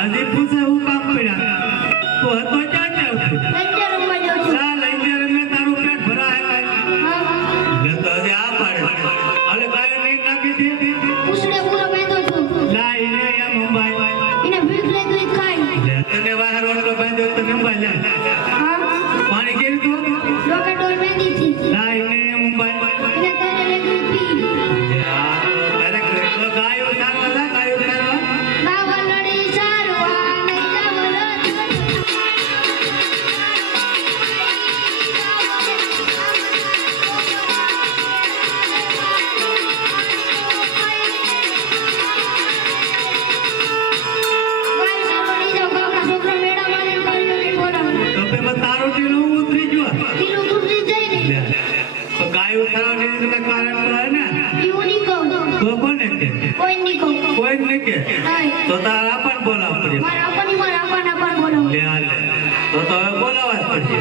હજી પૂછે હું કામ પડ્યા તો હતો ક્યાં જાવ લઈને રમવા જાઉં છું. ચાલ લઈને રમે તારું પેટ ભરાય લે તો હજી આ પાડે હાલે ગાય નીંદ નાખી દે ઉસળે પૂરો બાંધો છું. લાઈ ને એમ અંબાઈ એને ભીખ લાગી ખાઈ. લે તને વાહર ઓટલો બાંધ્યો તને અંબાઈ લે હા પાણી કેરી તો ડોકે ડોલ બાંધી હતી. લાઈ ને એમ અંબાઈ એને તારે લેગી પી. ગાયો સારવા ગાયો સારવા બાવલડી ચારવા નહીં જાવલો તારો ટીલો ઉતરી ગયો ટીલું તૂટી જાય ને. તો ગાયો સારવા ને કારણ કહે ને એવું નહીં કહું. તો કોને કે કોઈ નહીં કહું. કોઈ જ નહીં કે નહીં. તો તારા પણ બોલાવ પડે મારા આપણ બોલાવો. લે તો હવે બોલાવવા જ પડશે